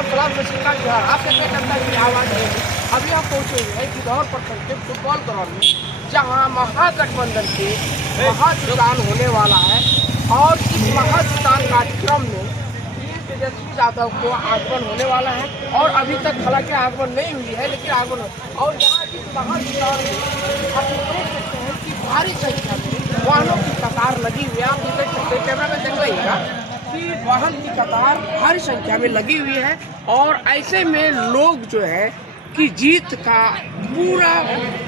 आदाब, सलाम, सत श्री अकाल, जोहार। आपसे तय करता है कि आवाज़ है। अभी हम पहुँचे हुए हैं गिद्धौर प्रखंड के फुटबॉल ग्राउंड में, जहाँ महागठबंधन के महाचुनाव होने वाला है। और इस महाचुनाव कार्यक्रम में तेजस्वी यादव को आगमन होने वाला है। और अभी तक हालांकि आगमन नहीं हुई है, लेकिन आगमन और यहाँ इस महाचुनाव में आप देख सकते हैं कि भारी संख्या में वाहनों की कतार लगी हुई है। आप देख सकते हैं, कैमरा में देख रहिएगा कि वाहन की कतार भारी संख्या में लगी हुई है। और ऐसे में लोग जो है कि जीत का पूरा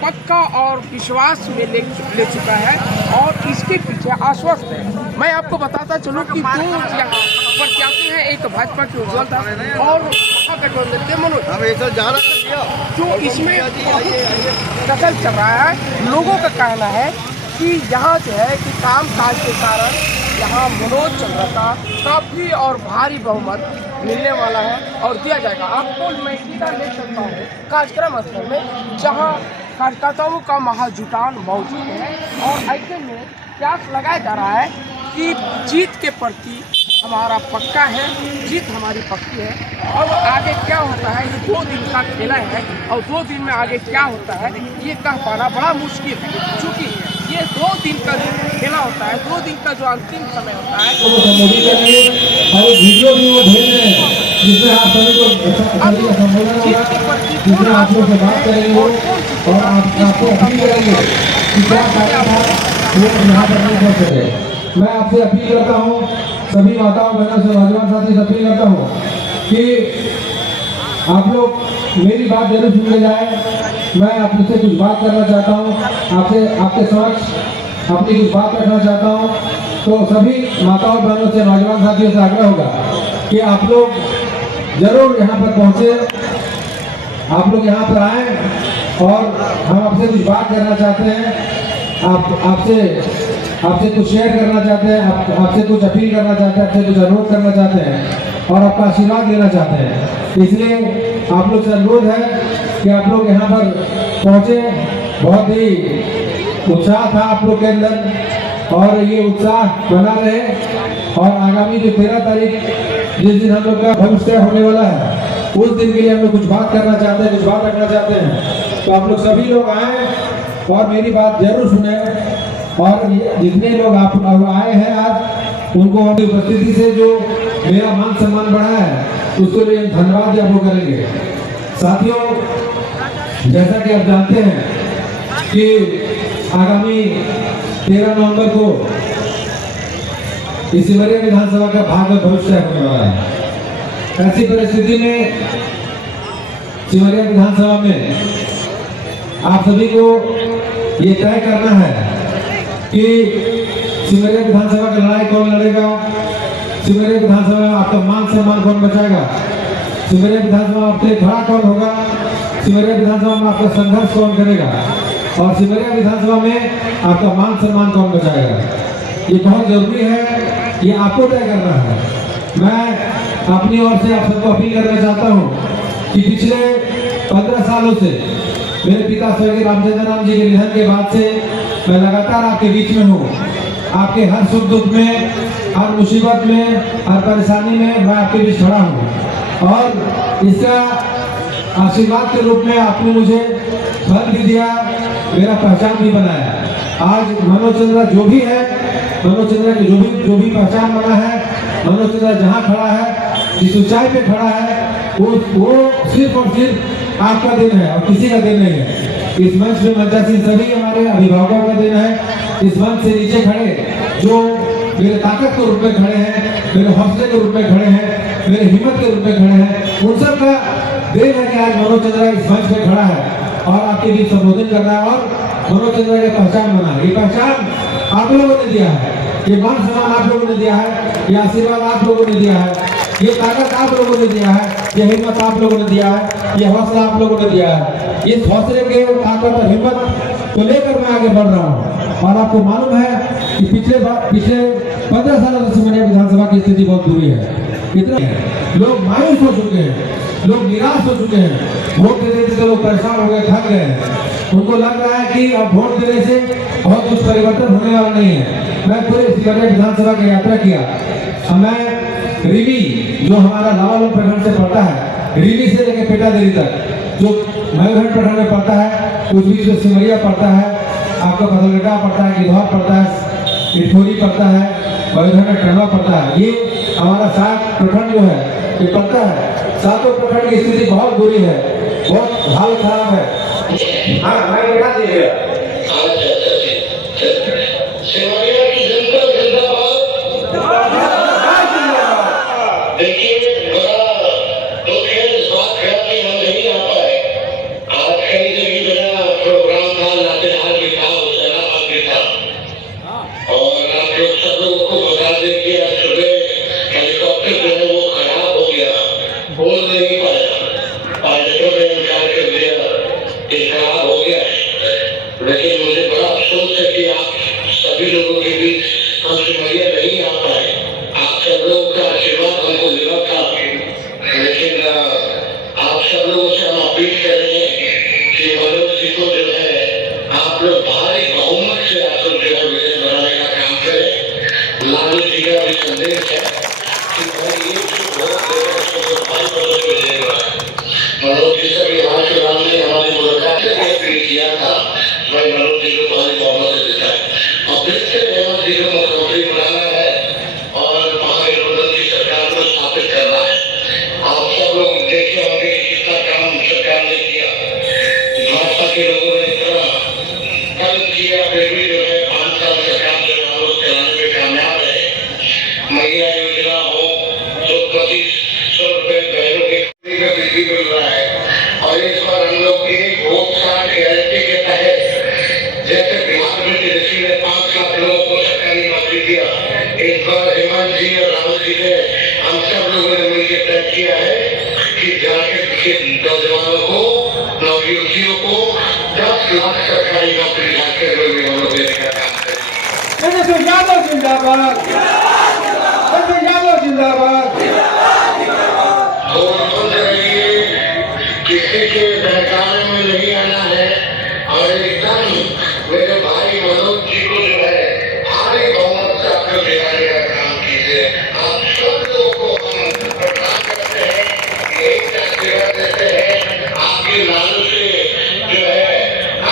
पक्का और विश्वास में ले चुका है और इसके पीछे आश्वस्त है। मैं आपको बताता चलूं कि दो यहाँ प्रत्याशी हैं, एक भाजपा के उज्जवल था और महागठबंधन के मनोज, जो इसमें दखल चल रहा है। लोगों का कहना है कि यहाँ जो है कि काम काज के कारण यहाँ मनोज चंद्रा का काफ़ी और भारी बहुमत मिलने वाला है और दिया जाएगा। आपको मैं सीधा ले सकता हूँ कार्यक्रम स्थल में, जहाँ कार्यकर्ताओं का महाजुटान मौजूद है। और ऐसे में प्रयास लगाया जा रहा है कि जीत के प्रति हमारा पक्का है, जीत हमारी पक्की है। और आगे क्या होता है, ये 2 दिन का खेला है और 2 दिन में आगे क्या होता है ये कह पाना बड़ा मुश्किल है, क्योंकि ये 2 दिन का जो खेला होता है, 2 दिन का जो अंतिम समय होता है, वीडियो भी वो भेज रहे हैं जिसमें आप सभी को संबोधन जिसमें आप लोग से बात करेंगे और आपको अपील करेंगे कि क्या कारण था वो यहाँ पर नहीं पहुँच सके। मैं आपसे अपील करता हूँ, सभी माताओं बहनों से, नौजवान साथी से अपील करता हूँ कि आप लोग मेरी बात जरूर सुन ले जाए। मैं आपसे कुछ बात करना चाहता हूँ, आपके समक्ष अपनी कुछ बात रखना चाहता हूँ। तो सभी माताओं बहनों से, नौजवान साथियों से आग्रह होगा कि आप लोग जरूर यहाँ पर पहुँचे, आप लोग यहाँ पर आए और हम आपसे कुछ बात करना चाहते हैं। आपसे कुछ शेयर करना चाहते हैं, आपसे कुछ अपील करना चाहते हैं, आपसे कुछ अनुरोध करना चाहते हैं और आपका आशीर्वाद लेना चाहते हैं। इसलिए आप लोग से अनुरोध है कि आप लोग यहाँ पर पहुँचे। बहुत ही उत्साह था आप लोग के अंदर और ये उत्साह बना रहे। और आगामी जो 13 तारीख जिस दिन हम लोग का भविष्य होने वाला है, उस दिन के लिए हम लोग कुछ बात करना चाहते हैं, कुछ बात रखना चाहते हैं। तो आप लोग सभी लोग आए और मेरी बात जरूर सुने। और जितने लोग आप आए हैं आज, उनको अपनी उपस्थिति से जो मेरा मान सम्मान बढ़ा है उसके लिए धन्यवाद ज्ञापन करेंगे। साथियों, जैसा कि आप जानते हैं कि आगामी 13 नवंबर को इस सिमरिया विधानसभा का भाग्य भविष्य होने वाला है। ऐसी परिस्थिति में सिमरिया विधानसभा में आप सभी को ये तय करना है कि सिमरिया विधानसभा की लड़ाई कौन लड़ेगा, सिमरिया विधानसभा में आपका मान सम्मान कौन बचाएगा, सिमरिया विधानसभा में आपके खड़ा कौन होगा, सिमरिया विधानसभा में आपका संघर्ष कौन करेगा और सिमरिया विधानसभा में आपका मान सम्मान कौन बचाएगा। ये बहुत जरूरी है, ये आपको तय करना है। मैं अपनी ओर से आप सबको अपील करना चाहता हूँ कि पिछले 15 सालों से मेरे पिता स्वर्गीय रामचंद्र राम जी के निधन के बाद से मैं लगातार आपके बीच में हूँ। आपके हर सुख दुख में, हर मुसीबत में, हर परेशानी में मैं आपके बीच खड़ा हूँ। और इसका आशीर्वाद के रूप में आपने मुझे फल भी दिया, मेरा पहचान भी बनाया। आज मनोज चंद्रा जो भी है, मनोज चंद्रा की जो भी पहचान बना है, मनोज चंद्रा जहाँ खड़ा है, जिस ऊंचाई पे खड़ा है, वो सिर्फ और सिर्फ आपका दिन है और किसी का दिन नहीं है। इस मंच में मंचासीन सभी हमारे अभिभावकों का दिन है। इस मंच से नीचे खड़े जो मेरे ताकत के रूप में खड़े हैं, मेरे हौसले के रूप में खड़े हैं, मेरे हिम्मत के रूप में खड़े हैं, उन सब का दिन है कि आज मनोज चंद्रा इस मंच पे खड़ा है और आपके बीच संबोधन कर रहा है और मनोज चंद्रा की पहचान बना है। ये पहचान आप लोगों ने दिया है, ये मान सम्मान आप लोगों ने दिया है, ये आशीर्वाद आप लोगों ने दिया है, ये ताकत आप लोगों ने दिया है, ये हिम्मत आप लोगों ने दिया है, ये हौसला आप लोगों ने दिया है। इस हौसले के ताकत और हिम्मत को लेकर मैं आगे बढ़ रहा हूँ। और आपको मालूम है कि पिछले 15 सालों से सिमरिया विधानसभा की स्थिति बहुत बुरी है। इतने लोग मायूस हो चुके हैं, लोग निराश हो चुके हैं, वोट देने से लोग परेशान हो गए, थक गए हैं। उनको लग रहा है कि अब वोट देने से बहुत कुछ परिवर्तन होने वाला नहीं है। मैं पूरे सिमरिया विधानसभा की यात्रा किया। मैं रिवी जो हमारा लावालम प्रखंड से पड़ता है, रीवी से लेकर पेटादेरी तक जो मयूरहट प्रखंड में पड़ता है, उस बीच में सिमरिया पड़ता है, आपका फसलगड्ढा पड़ता है, गिधौर पड़ता है, इटखोरी पड़ता है, मयूरहट में टंडवा पड़ता है। ये हमारा 7 प्रखंड जो है ये पड़ता है। 7 प्रखंड की स्थिति बहुत बुरी है, बहुत हाल खराब है। हाँ, मैं बैठा दीजिएगा। सिमरिया की जनता जिंदाबाद। देखिए, बड़ा दुख है इस बात का कि हम नहीं आ पाए। आज कई जगह मेरा प्रोग्राम था, लातेहार भी था, हुसैनाबाद भी था, और आप लोग सब लोगों को बता दें कि आज सुबह हेलीकॉप्टर जो है वो खराब हो गया, बोल नहीं पाया, पायलटों ने इनकार कर दिया कि खराब हो गया। लेकिन मुझे बड़ा अफसोस है कि आप सभी लोगों के बीच हम सिमरिया नहीं आ पाए। आप सब लोगों का आशीर्वाद हमको मिला था, लेकिन आप सब लोगों से हम अपील कर रहे हैं कि मनोज जी को जो है आप लोग भारी बहुमत से आप लोग जो है विजय बनाने का काम करें। लालू जी का भी संदेश है कि भाई ये जो वोट देगा उसको भाई मनोज को देगा। मनोज जी से भी हाल फिलहाल में हमारी मुलाकात से अपील किया था, भाई मनोज जी को भारी बहुमत से देता है और फिर से हेमंत जी को मुख्यमंत्री बनाना है और महागठबंधन की सरकार को स्थापित करना है। आप सब लोग देखे होंगे कि कितना काम सरकार ने किया, भाजपा के लोगों ने इतना कम किया, फिर भी जो है 5 साल सरकार जो है हम लोग चलाने में कामयाब रहे। महिला योजना हो तो प्रति 100 रुपए बहनों के बिजली मिल रहा है, और इस बार हम लोग एक वोट कार्ड गारंटी के तहत जैसे बिहार में तेजस्वी ने 5 लाख लोगों को सरकारी नौकरी दिया, इस बार हेमंत जी और राहुल जी ने हम सब लोगों ने मिलकर तय किया है कि जाके नौजवानों को, नवयुवतियों को 10 लाख सरकारी नौकरी जाकर लोग हम लोग देने का काम करें। यादव जिंदाबाद, यादव जिंदाबाद। तो समझ रहिए, किसी के बहकावे में नहीं आना है और एकदम मेरे भाई मनोज जी को जो है भारी बहुमत से आप लोग दिलाने का काम कीजिए। आप सब लोगों को हम प्रणाम करते हैं, एक आशीर्वाद देते हैं। आपके लालू से जो है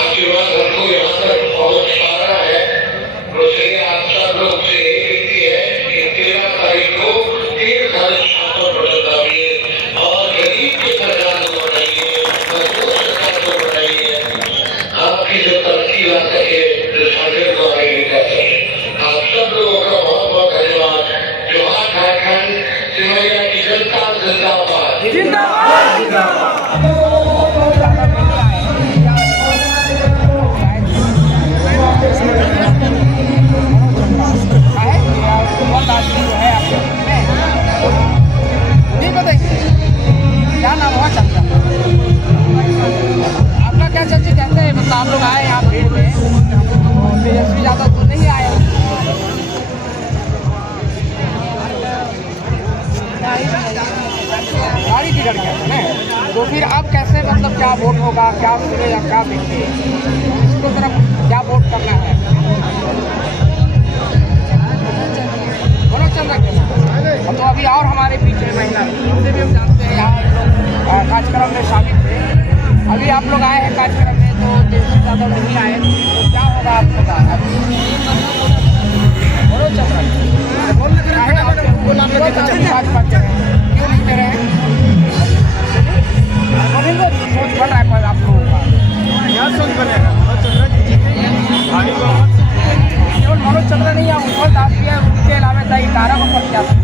आशीर्वाद हमको यहाँ तक पहुँच पा रहा है, इसलिए आप सब लोग से एक विनती है कि 13 तारीख को 3,000 छात्र बटन दाबिए और गरीब की सरकार को बनाइए, मजबूत सरकार को बनाइए, आपकी जो तरक्की ला सके, जो झारखंड को आगे लेकर सके। आप सब लोगों का बहुत बहुत धन्यवाद। जोहार झारखंड, सिमरिया की जनता जिंदाबाद। क्या नाम हुआ चाचा? आपका क्या चाची कहते हैं? मतलब आप लोग आए यहाँ भीड़ में, तेजस्वी यादव तो नहीं आए, गाड़ी बिगड़ गया है, तो फिर आप कैसे, मतलब क्या वोट होगा, क्या सुनेगा, क्या देखिए इसको तरफ क्या वोट करना है? मनोज चंद्र तो अभी और हमारे बीच में महिला उनसे भी हम जानते हैं, यहाँ लोग कार्यक्रम में शामिल थे। अभी आप लोग आए हैं कार्यक्रम में, तो तेजस्वी यादव नहीं आए, तो क्या होगा आप लोग? मनोज चंद्र भाजपा के क्यों नहीं दे रहे हैं? सोच बन रहा है पर आप लोगों का यहाँ सोच बनेगा। केवल मनोज चंद्र नहीं है, उज्जवल दास भी है, उनके अलावा 11 को प्रत्याशी,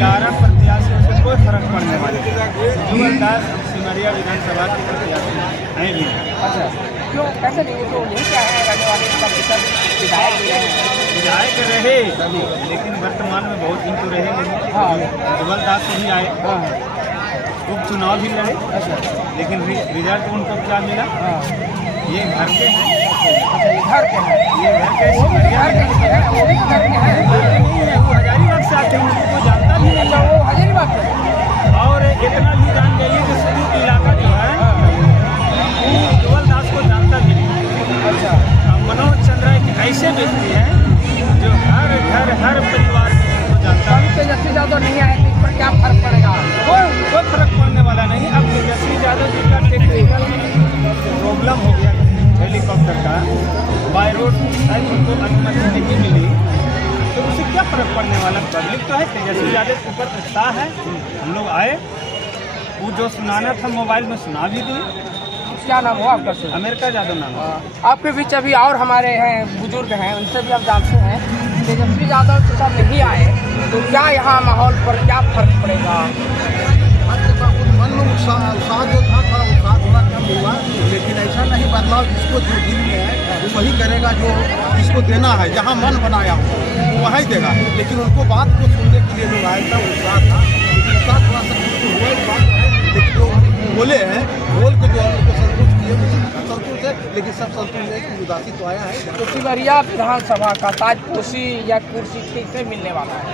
11 प्रत्याशियों से कोई फर्क पड़ने वाला है। उज्जवल दास सिमरिया विधानसभा के प्रत्याशी हैं भी। अच्छा, क्यों कैसे नहीं? तो यही क्या है, रहने वाले विधायक रहे सभी, लेकिन वर्तमान में बहुत दिन तो रहे नहीं। हाँ, उज्जवल दास नहीं आए, हाँ, उपचुनाव भी लड़े, अच्छा, लेकिन रिजल्ट उनको क्या मिला? हाँ, ये घर के हैं, घर के हैं, ये घर के सिमरिया घर के हैं, वो भी घर के हैं, नहीं है, वो हजारीबाग से आते हैं, उनको जानता भी नहीं। अच्छा, वो हजारीबाग के हैं। और इतना भी जान गई कि सुदूर इलाका जो है वो उज्जवल दास को जानता भी नहीं। अच्छा, मनोज चंद्र एक ऐसे व्यक्ति हैं जो हर घर हर परिवार में उनको जानता है। तेजस्वी यादव नहीं आए तो इस पर क्या फर्क पड़ेगा? कोई हम लोग आए, वो जो सुनाना था मोबाइल में सुना भी दिए। क्या नाम हुआ आपका सर? अमेरिका यादव नाम है। आपके बीच अभी और हमारे हैं बुजुर्ग हैं, उनसे भी आप जानते हैं। तेजस्वी यादव तो सब नहीं आए, तो क्या यहाँ माहौल पर क्या फर्क पड़ेगा? मन में उत्साह जो था थोड़ा उत्साह थोड़ा कम हुआ, लेकिन ऐसा नहीं, बदलाव जिसको जो दिल में है वो वही करेगा जो जिसको देना है। जहाँ मन बनाया हो वो वही देगा। लेकिन उनको बात को सुनने के लिए जो आया था उत्साह था, उत्साह थोड़ा सा हुआ एक बात है। लेकिन जो बोले हैं, बोल के जो हम लोग संतुष्ट किए संतुष्ट है, लेकिन सब संतुष्ट है कि उदासी तो आया है। तो सिमरिया विधानसभा का ताजपोशी या कुर्सी किसे मिलने वाला है?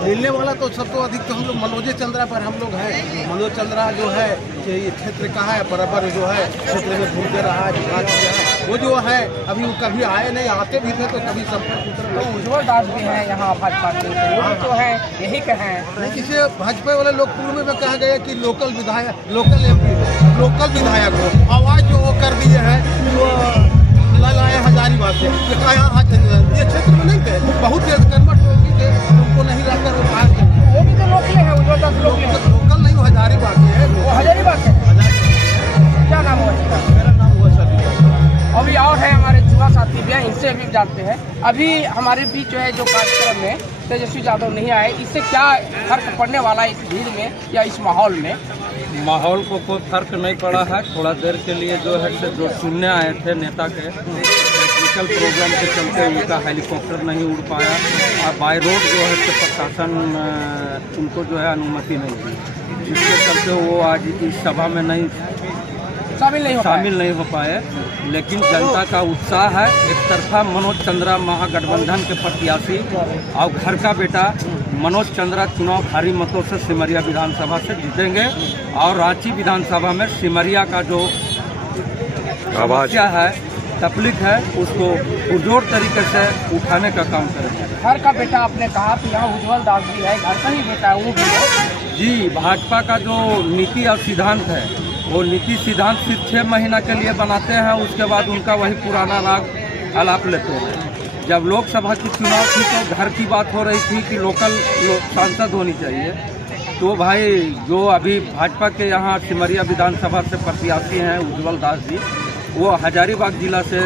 मिलने वाला तो सब तो अधिक तो हम लोग मनोज चंद्रा पर हम लोग हैं। मनोज चंद्रा जो है कि ये क्षेत्र का है, बराबर जो है क्षेत्र में घूमते रहा है, विकास किया है। वो जो है अभी वो कभी आए नहीं, आते भी थे तो कभी संपर्क तो उज्ज्वल दास भी हैं यहाँ भाजपा के, वो तो हैं यही कहें। नहीं, किसी भाजपा वाले लोग पूर्व में कहा गया कि लोकल विधायक, लोकल MP हो, लोकल विधायक हो, आवाज़ जो वो कर दिए हैं वो लाए हजारीबाग से। ये क्षेत्र में नहीं थे, बहुत ही कर्मठ लोग भी थे, उनको नहीं रहकर वो बाहर थे। वो भी तो लोकल है, उज्ज्वल दास लोकल है। लोकल नहीं, वो हजारीबाग के है। वो हजारीबाग से। क्या नाम हुआ इसका? मेरा नाम हुआ सर। अभी और है हमारे युवा साथी भी हैं, इनसे भी जानते हैं। अभी हमारे बीच जो है जो कार्यक्रम में तेजस्वी यादव नहीं आए, इससे क्या फर्क पड़ने वाला है इस भीड़ में या इस माहौल में? माहौल को कोई फर्क नहीं पड़ा है। थोड़ा देर के लिए जो है जो सुनने आए थे नेता के, टेक्निकल प्रॉब्लम के चलते उनका हेलीकॉप्टर नहीं उड़ पाया और बाय रोड जो है तो प्रशासन उनको जो है अनुमति नहीं दी, जिसके चलते वो आज इस सभा में नहीं शामिल नहीं हो पाए। लेकिन जनता का उत्साह है। एक तरफा मनोज चंद्रा महागठबंधन के प्रत्याशी और घर का बेटा मनोज चंद्रा चुनाव भारी मतों से सिमरिया विधानसभा से जीतेंगे और रांची विधानसभा में सिमरिया का जो समस्या है, तकलीफ है, उसको पुरजोर तरीके से उठाने का काम करेंगे। घर का बेटा आपने कहा कि यहाँ उज्ज्वल दास भी है, घर का ही बेटा है वो भी है। जी, भाजपा का जो नीति और सिद्धांत है वो नीति सिद्धांत सिर्फ 6 महीना के लिए बनाते हैं, उसके बाद उनका वही पुराना राग अलाप लेते हैं। जब लोकसभा की चुनाव थी तो घर की बात हो रही थी कि लोकल सांसद होनी चाहिए। तो भाई जो अभी भाजपा के यहाँ सिमरिया विधानसभा से प्रत्याशी हैं उज्ज्वल दास जी, वो हजारीबाग जिला से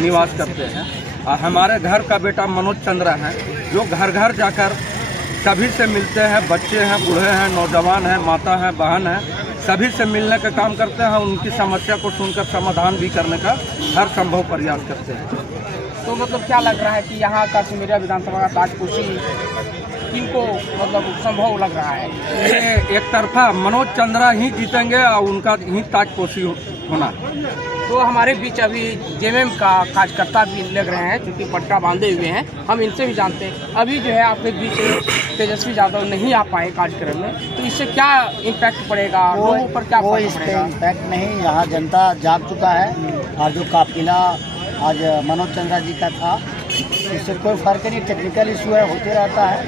निवास करते हैं और हमारे घर का बेटा मनोज चंद्रा हैं जो घर घर जाकर सभी से मिलते हैं। बच्चे हैं, बूढ़े हैं, नौजवान हैं, माता हैं, बहन हैं, सभी से मिलने का काम करते हैं। उनकी समस्या को सुनकर समाधान भी करने का हर संभव प्रयास करते हैं। तो मतलब क्या लग रहा है कि यहाँ का सिमरिया विधानसभा का ताजपोशी किनको मतलब संभव लग रहा है? ये एक तरफा मनोज चंद्रा ही जीतेंगे और उनका ही ताजपोशी होना। तो हमारे बीच अभी जेएमएम का कार्यकर्ता भी लग रहे हैं क्योंकि पट्टा बांधे हुए हैं, हम इनसे भी जानते हैं। अभी जो है आपके बीच तेजस्वी यादव नहीं आ पाए कार्यक्रम में, तो इससे क्या इम्पैक्ट पड़ेगा, लोगों पर क्या कोई फर्क इस पर पड़ेगा? इम्पैक्ट नहीं। यहाँ जनता जाग चुका है और जो काफिला आज मनोज चंद्रा जी का था, इससे कोई फर्क नहीं। टेक्निकल इशू है, होते रहता है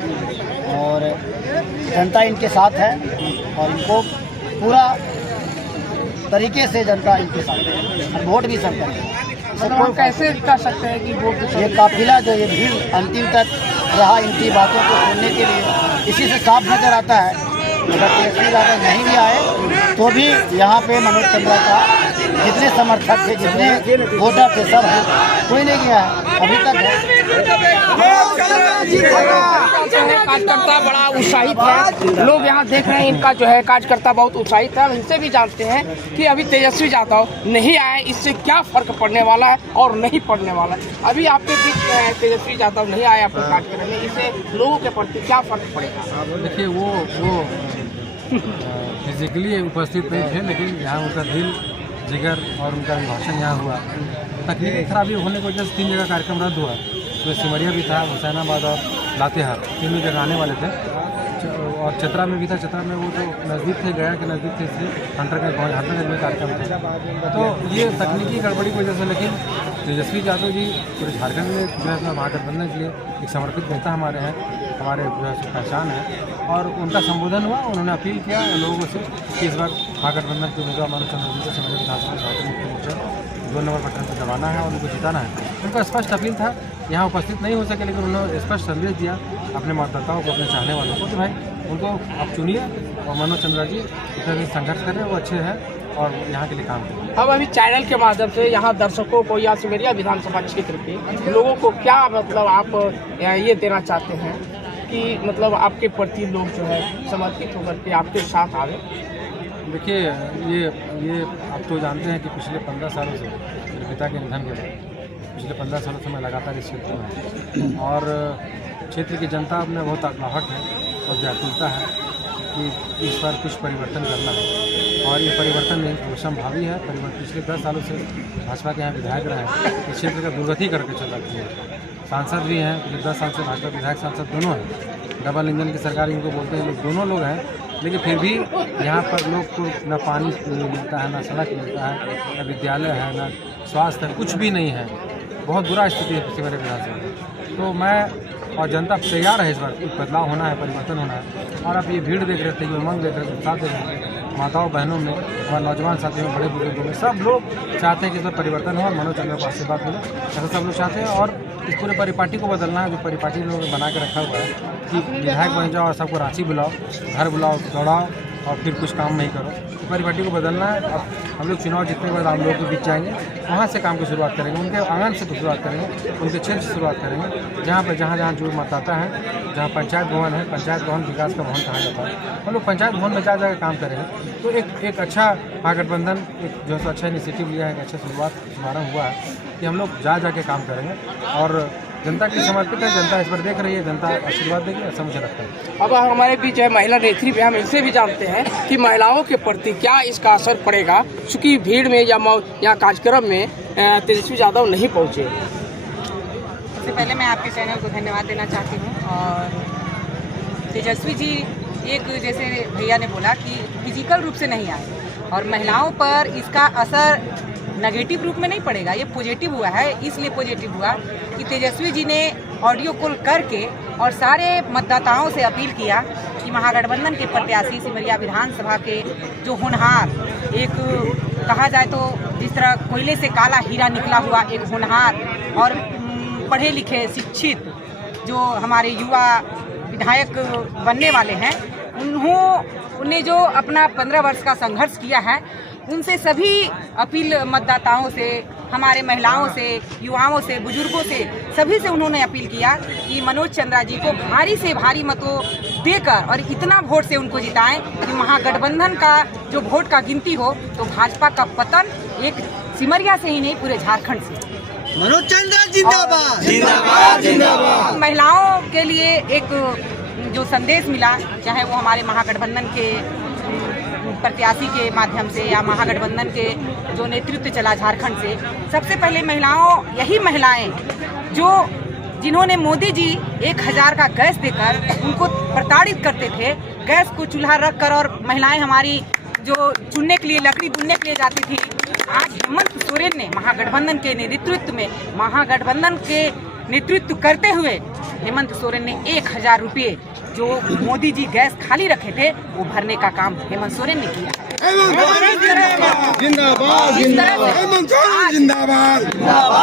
और जनता इनके साथ है और इनको पूरा तरीके से जनता इनके साथ है और वोट भी सब करेंगे। मतलब हम कैसे कर सकते हैं कि वोट ये काफिला जो ये भीड़ अंतिम तक रहा इनकी बातों को सुनने के लिए, इसी से साफ नजर आता है। अगर तेजस्वी यादव नहीं भी आए तो भी यहाँ पे मनोज चंद्रा का जितने समर्थक थे, जितने वोटर थे, सब कोई नहीं गया है अभी तक कार्यकर्ता बड़ा उत्साहित है। लोग यहाँ देख रहे हैं, इनका जो है कार्यकर्ता बहुत उत्साहित है। हम इनसे भी जानते हैं कि अभी तेजस्वी यादव नहीं आए, इससे क्या फर्क पड़ने वाला है और नहीं पड़ने वाला है। अभी आपके बीच तेजस्वी यादव नहीं आए अपने कार्यक्रम में, इससे लोगों के प्रति क्या फर्क पड़ेगा? देखिए वो फिजिकली उपस्थित नहीं थे, लेकिन यहाँ उनका दिल जिगर और उनका भाषण यहाँ हुआ। तकनीकी खराबी होने की वजह से 3 जगह कार्यक्रम रद्द हुआ। उसमें सिमरिया भी था, हुसैनाबाद और लातेहार, 3 जगह आने वाले थे और चतरा में भी था। चतरा में वो जो नज़दीक थे, गया के नज़दीक थे, इसलिए हंटरगंज में कार्यक्रम था। तो ये तकनीकी गड़बड़ी की वजह से, लेकिन तेजस्वी यादव जी पूरे झारखंड में जो है महागठबंधन के लिए एक समर्पित नेता हमारे हैं, हमारे जो है पहचान है। और उनका संबोधन हुआ, उन्होंने अपील किया लोगों से कि इस बार महागठबंधन के उम्मीदवार मनोज चंद्रा जी को सिमरिया विधानसभा झारखंड मुक्ति मोर्चा 2 नंबर पटन से दबाना है और उनको जिताना है। उनका स्पष्ट अपील था, यहाँ उपस्थित नहीं हो सके, लेकिन उन्होंने स्पष्ट संदेश दिया अपने मतदाताओं को, अपने चाहने वालों को कि भाई उनको आप चुनिए और मनोज चंद्रा जी इतना संघर्ष करें, वो अच्छे हैं और यहाँ के लिए काम करें। अब अभी चैनल के माध्यम से यहाँ दर्शकों को या सिमरिया विधानसभा क्षेत्र के लोगों को क्या मतलब आप ये देना चाहते हैं कि मतलब आपके प्रति लोग जो है समर्पित होकर के आपके साथ आवे? देखिए ये आप तो जानते हैं कि पिछले 15 सालों से मेरे पिता के निधन के बाद पिछले 15 सालों से मैं लगातार इस क्षेत्र में हूँ और क्षेत्र की जनता में बहुत आग्रहट है और व्याकुलता है कि इस बार कुछ परिवर्तन करना है और ये परिवर्तन नहीं संभावी है। पिछले 10 सालों से भाजपा के यहाँ विधायक रहे हैं, इस क्षेत्र का दुर्गति करके चल रही है। सांसद भी हैं, पिछले 10 साल से भाजपा विधायक सांसद दोनों हैं, डबल इंजन की सरकार इनको बोलते हैं, लोग दोनों लोग हैं, लेकिन फिर भी यहाँ पर लोग को न पानी मिलता है, न सड़क मिलता है, न विद्यालय है, न स्वास्थ्य है, कुछ भी नहीं है। बहुत बुरा स्थिति है सिमरिया विधानसभा में। तो मैं और जनता तैयार है, इस बार बदलाव होना है, परिवर्तन होना है। और आप ये भीड़ देख रहे थे, ये उमंग देख रहे थे, उत्साह देख रहे थे, माताओं बहनों में और नौजवान साथियों में, बड़े बुजुर्गों में, सब लोग चाहते हैं कि इस बार परिवर्तन हो और मनोज चंद्रा को आशीर्वाद मिले, ऐसा सब लोग चाहते हैं। और इस पूरे परिपाटी को बदलना है, जो परिपाटी लोग बना के रखा हुआ है कि विधायक बन जाओ और सबको रांची बुलाओ, घर बुलाओ, दौड़ाओ और फिर कुछ काम नहीं करो। इस परिपाटी को बदलना है। अब हम लोग चुनाव जीतने के बाद आम लोगों के बीच जाएंगे, वहाँ से काम की शुरुआत करेंगे, उनके आंगन से शुरुआत करेंगे, उनके क्षेत्र से शुरुआत करेंगे, जहाँ पर जहाँ जो मतदाता है, जहाँ पंचायत भवन है, पंचायत भवन विकास का भवन कहा जाता है, हम लोग पंचायत भवन में जा काम करेंगे। तो एक अच्छा महागठबंधन एक जो अच्छा इनिशिएटिव लिया है, एक अच्छा शुभारंभ हुआ है कि हम लोग जा के काम करेंगे और जनता की समर्पित है। जनता इस पर देख रही है, जनता आशीर्वाद देगी, ऐसा मुझे लगता है। अब हमारे बीच है महिला नेत्री भी, हम इनसे भी जानते हैं कि महिलाओं के प्रति क्या इसका असर पड़ेगा, क्योंकि भीड़ में या कार्यक्रम में तेजस्वी यादव नहीं पहुंचे। सबसे पहले मैं आपके चैनल को धन्यवाद देना चाहती हूँ। और तेजस्वी जी एक जैसे भैया ने बोला कि फिजिकल रूप से नहीं आए और महिलाओं पर इसका असर नेगेटिव रूप में नहीं पड़ेगा, ये पॉजिटिव हुआ है। इसलिए पॉजिटिव हुआ कि तेजस्वी जी ने ऑडियो कॉल करके और सारे मतदाताओं से अपील किया कि महागठबंधन के प्रत्याशी सिमरिया विधानसभा के जो होनहार, एक कहा जाए तो जिस तरह कोयले से काला हीरा निकला हुआ एक होनहार और पढ़े लिखे शिक्षित जो हमारे युवा विधायक बनने वाले हैं, उन्हें जो अपना 15 वर्ष का संघर्ष किया है, उनसे सभी अपील मतदाताओं से, हमारे महिलाओं से, युवाओं से, बुजुर्गों से, सभी से उन्होंने अपील किया कि मनोज चंद्रा जी को भारी से भारी मतों देकर और इतना वोट से उनको जिताएं कि महागठबंधन का जो वोट का गिनती हो तो भाजपा का पतन एक सिमरिया से ही नहीं पूरे झारखंड से। मनोज चंद्रा जिंदाबाद, जिंदाबाद, जिंदाबाद। महिलाओं के लिए एक जो संदेश मिला, चाहे वो हमारे महागठबंधन के प्रत्याशी के माध्यम से या महागठबंधन के जो नेतृत्व चला झारखंड से, सबसे पहले यही महिलाएं जिन्होंने मोदी जी 1000 का गैस देकर उनको प्रताड़ित करते थे, गैस को चूल्हा रख कर, और महिलाएं हमारी जो चुनने के लिए लकड़ी बुनने के लिए जाती थी, आज हेमंत सोरेन ने महागठबंधन के नेतृत्व करते हुए हेमंत सोरेन ने 1000 रुपये जो मोदी जी गैस खाली रखे थे वो भरने का काम हेमंत सोरेन ने किया।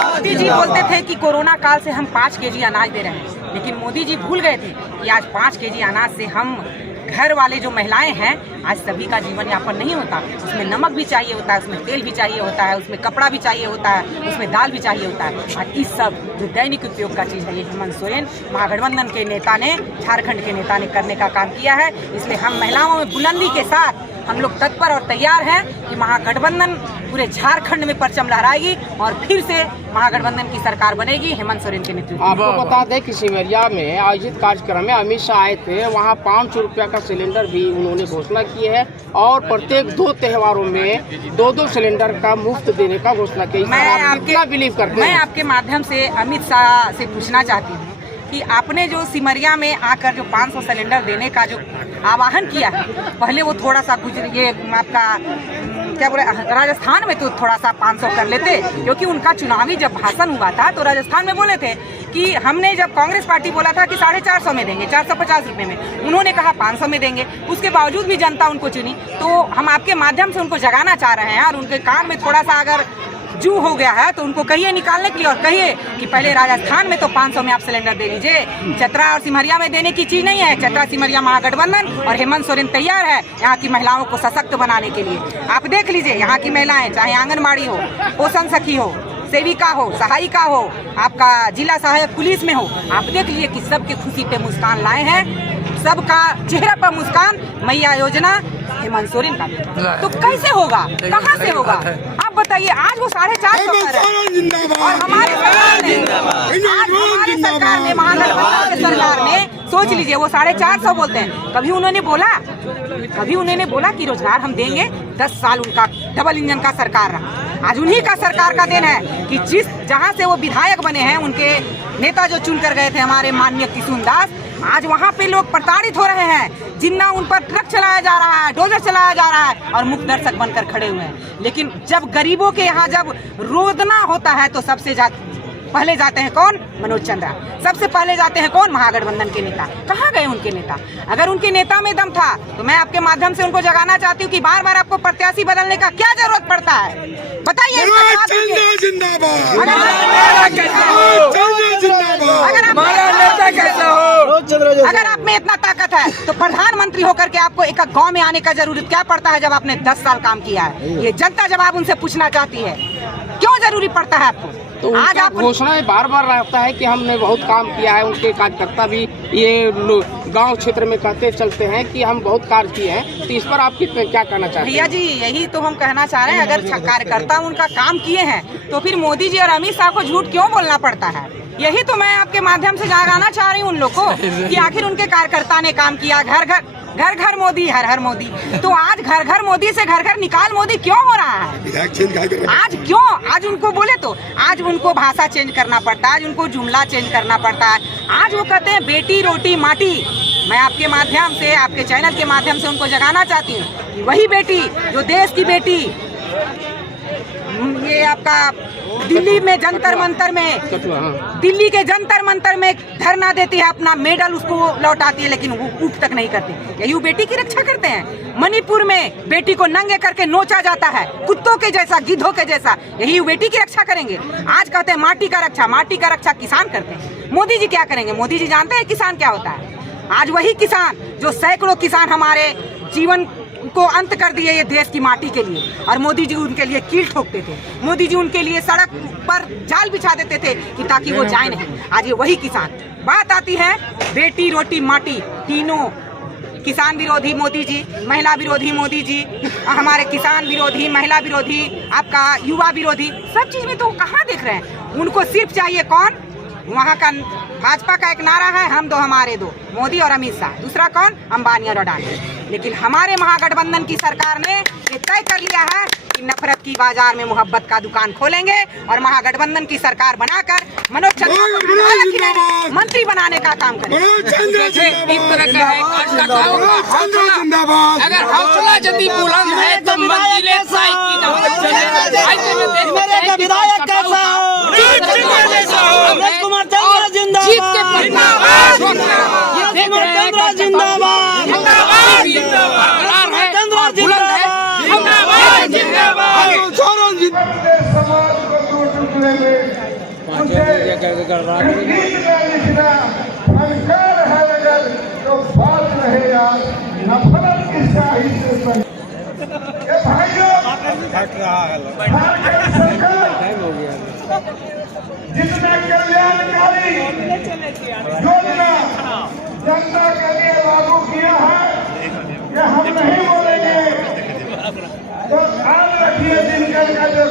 मोदी जी बोलते थे कि कोरोना काल से हम 5 केजी अनाज दे रहे हैं, लेकिन मोदी जी भूल गए थे कि आज 5 केजी अनाज से हम घर वाले जो महिलाएं हैं, आज सभी का जीवन यापन नहीं होता। उसमें नमक भी चाहिए होता है, उसमें तेल भी चाहिए होता है, उसमें कपड़ा भी चाहिए होता है, उसमें दाल भी चाहिए होता है। और इस सब जो दैनिक उपयोग का चीज़ है, ये हेमंत सोरेन महागठबंधन के नेता ने, झारखंड के नेता ने करने का काम किया है। इसलिए हम महिलाओं में बुलंदी के साथ हम लोग तत्पर और तैयार हैं कि महागठबंधन पूरे झारखंड में परचम लहराएगी और फिर से महागठबंधन की सरकार बनेगी हेमंत सोरेन के नेतृत्व में। आपको बता दें कि सिमरिया में आयोजित कार्यक्रम में अमित शाह आए थे, वहाँ 500 रुपया का सिलेंडर भी उन्होंने घोषणा की है और प्रत्येक 2 त्योहारों में 2-2 सिलेंडर का मुफ्त देने का घोषणा की। मैं आपके माध्यम से अमित शाह से पूछना चाहती हूँ कि आपने जो सिमरिया में आकर जो 500 सिलेंडर देने का जो आह्वान किया है, पहले वो थोड़ा सा ये आपका क्या बोले, राजस्थान में तो थोड़ा सा 500 कर लेते, क्योंकि उनका चुनावी जब भाषण हुआ था तो राजस्थान में बोले थे कि हमने जब कांग्रेस पार्टी बोला था कि 450 में देंगे, 450 रुपये में, उन्होंने कहा 500 में देंगे। उसके बावजूद भी जनता उनको चुनी। तो हम आपके माध्यम से उनको जगाना चाह रहे हैं और उनके कान में थोड़ा सा अगर जू हो गया है तो उनको कहिए निकालने के लिए, और कहिए कि पहले राजस्थान में तो 500 में आप सिलेंडर दे लीजिए, चतरा और सिमरिया में देने की चीज नहीं है। चतरा सिमरिया महागठबंधन और हेमंत सोरेन तैयार है यहाँ की महिलाओं को सशक्त बनाने के लिए। आप देख लीजिए यहाँ की महिलाएं, चाहे आंगनबाड़ी हो, पोषण सखी हो, सेविका हो, सहायिका हो, आपका जिला सहायक पुलिस में हो, आप देख लीजिए कि सबके खुशी पे मुस्कान लाए हैं, सबका चेहरा पर मुस्कान। मैया योजना हेमंत सोरेन का, तो कैसे होगा, कहाँ से होगा आप बताइए। आज वो 450 और हमारी सरकार ने, आज हमारी सरकार ने, महागठबंधन की सरकार ने, सोच लीजिए वो 450 बोलते हैं। कभी उन्होंने बोला कि रोजगार हम देंगे। 10 साल उनका डबल इंजन का सरकार रहा। आज उन्हीं का सरकार का दिन है कि जहाँ से वो विधायक बने हैं, उनके नेता जो चुन कर गए थे हमारे माननीय किशुन दास, आज वहाँ पे लोग प्रताड़ित हो रहे हैं। जिन्ना उन पर ट्रक चलाया जा रहा है, डोजर चलाया जा रहा है और मुख्य दर्शक बनकर खड़े हुए हैं। लेकिन जब गरीबों के यहाँ जब रोदना होता है तो सबसे पहले जाते हैं कौन? मनोज चंद्रा। सबसे पहले जाते हैं कौन? महागठबंधन के नेता। कहाँ गए उनके नेता? अगर उनके नेता में दम था तो मैं आपके माध्यम से उनको जगाना चाहती हूँ कि बार बार आपको प्रत्याशी बदलने का क्या जरूरत पड़ता है, बताइए। अगर आप में इतना ताकत है तो प्रधानमंत्री होकर के आपको एक गांव में आने का जरूरत क्या पड़ता है जब आपने 10 साल काम किया है? ये जनता जवाब उनसे पूछना चाहती है, क्यों जरूरी पड़ता है आपको? तो आज आप घोषणाएं बार बार रहता है कि हमने बहुत काम किया है। उनके कार्यकर्ता भी ये गांव क्षेत्र में कहते चलते हैं कि हम बहुत कार्य किए हैं। तो इस पर आप क्या कहना चाहते हैं? भैया जी, यही तो हम कहना चाह रहे हैं। अगर कार्यकर्ता उनका काम किए हैं तो फिर मोदी जी और अमित शाह को झूठ क्यों बोलना पड़ता है? यही तो मैं आपके माध्यम से जगाना चाह रही हूँ उन लोग को कि आखिर उनके कार्यकर्ता ने काम किया। घर घर मोदी, हर हर मोदी। तो आज घर घर मोदी से घर घर निकाल मोदी क्यों हो रहा है? आज क्यों? आज उनको बोले तो आज उनको भाषा चेंज करना पड़ता है, आज उनको जुमला चेंज करना पड़ता है। आज वो कहते हैं बेटी रोटी माटी। मैं आपके माध्यम से, आपके चैनल के माध्यम से उनको जगाना चाहती हूँ कि वही बेटी जो देश की बेटी, ये आपका दिल्ली में जंतर मंतर में, दिल्ली के जंतर मंतर में धरना देती है, अपना मेडल उसको लौटाती है, लेकिन वो उठ तक नहीं करती। यही वो बेटी की रक्षा करते हैं। मणिपुर में बेटी को नंगे करके नोचा जाता है, कुत्तों के जैसा, गिद्धों के जैसा। यही वो बेटी की रक्षा करेंगे। आज कहते हैं माटी का रक्षा किसान करते हैं। मोदी जी क्या करेंगे? मोदी जी जानते हैं किसान क्या होता है? आज वही किसान जो सैकड़ों किसान हमारे जीवन को अंत कर दिए ये देश की माटी के लिए, और मोदी जी उनके लिए कील ठोकते थे। मोदी जी उनके लिए सड़क पर जाल बिछा देते थे कि ताकि वो जाए नहीं। आज ये वही किसान। बात आती है बेटी रोटी माटी, तीनों किसान विरोधी मोदी जी, महिला विरोधी मोदी जी, हमारे किसान विरोधी, महिला विरोधी, आपका युवा विरोधी, सब चीज में तो कहाँ देख रहे हैं? उनको सिर्फ चाहिए कौन? वहाँ का भाजपा का एक नारा है, हम दो हमारे दो, मोदी और अमित शाह। दूसरा कौन? अंबानी और अडानी। लेकिन हमारे महागठबंधन की सरकार ने ये तय कर लिया है कि नफरत की बाजार में मोहब्बत का दुकान खोलेंगे, और महागठबंधन की सरकार बनाकर मनोज चंद्रा को मंत्री बनाने का काम करेंगे। अगर हौसला यदि बुलंद है तो मंजिलें तय की जितना कल्याणकारी योजना जनता के लिए लागू किया है, ये हम नहीं बोलेंगे। तो ध्यान रखिए, दिनकर का जो